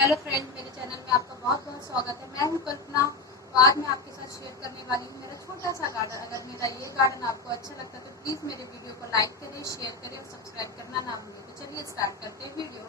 Hello friend, मेरे channel में आपका बहुत बहुत स्वागत है। मैं हूं कल्पना। तो आज मैं आपके साथ शेयर करने वाली हूं मेरा छोटा सा गार्डन। अगर मेरा ये गार्डन आपको अच्छा लगता है तो प्लीज़ मेरे वीडियो को लाइक करें, शेयर करें और सब्सक्राइब करना ना भूलें। तो चलिए स्टार्ट करते हैं वीडियो।